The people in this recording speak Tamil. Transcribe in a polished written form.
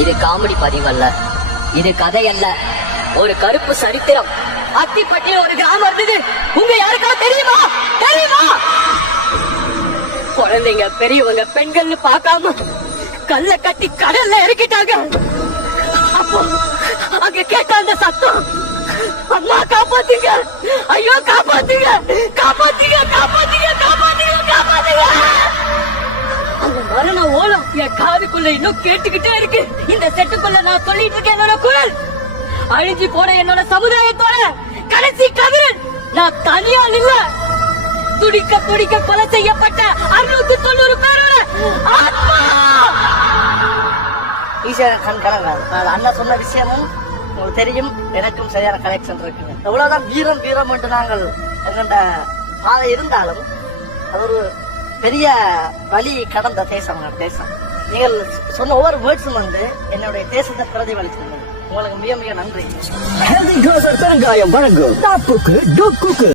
இது காமெடி பதிவல்ல, இது கதை அல்ல, ஒரு கருப்பு சரித்திரம். அத்திப்பட்டியில் ஒரு கிராமம் இருந்தது. உங்க யாருக்கா தெரியுமா? தெரியுமா? குழந்தைங்க பெரியவங்க பெண்கள்னு பார்க்காம கல்ல கட்டி கடல்ல இறக்கிட்டாங்க. அப்போ அங்க கேட்ட அந்த சத்தம், அம்மா காப்பாத்துங்க, ஐயோ காப்பாத்துங்க, காப்பாத்துங்க, காப்பாத்துங்க, காப்பாத்துங்க, காப்பாத்துங்க. அந்த மரண ஓலம் என் காதுக்குள்ள இன்னும் கேட்டுக்கிட்டே இருக்கு. இந்த செட்டுக்குள்ள நான் சொல்லிட்டு இருக்கேன் என்னோட குரல். அழிஞ்சு போன என்னோட சமுதாயத்தோட கடைசி கதிரன் நான் தனியா இல்ல. துடிக்க துடிக்க கொலை செய்யப்பட்ட 690 பேரோட ஆத்மா. ஈஸியாக கணக்காது. அண்ணா சொன்ன விஷயமும் உங்களுக்கு தெரியும், எனக்கும் சரியான கனெக்ஷன் இருக்கு. எவ்வளவுதான் வீரம் வீரம் என்று நாங்கள் எங்கண்ட பாதை இருந்தாலும் அது ஒரு பெரிய வழி கடந்த தேசம். தேசம் நீங்கள் சொன்ன ஒவ்வொரு வேர்ட்ஸும் என்னுடைய தேசத்தை பிரதிபலிச்சிருந்தது. உங்களுக்கு மிக மிக நன்றி. பெருங்காயம் வழங்கும் டாப்புக்கு டொக்குக்கு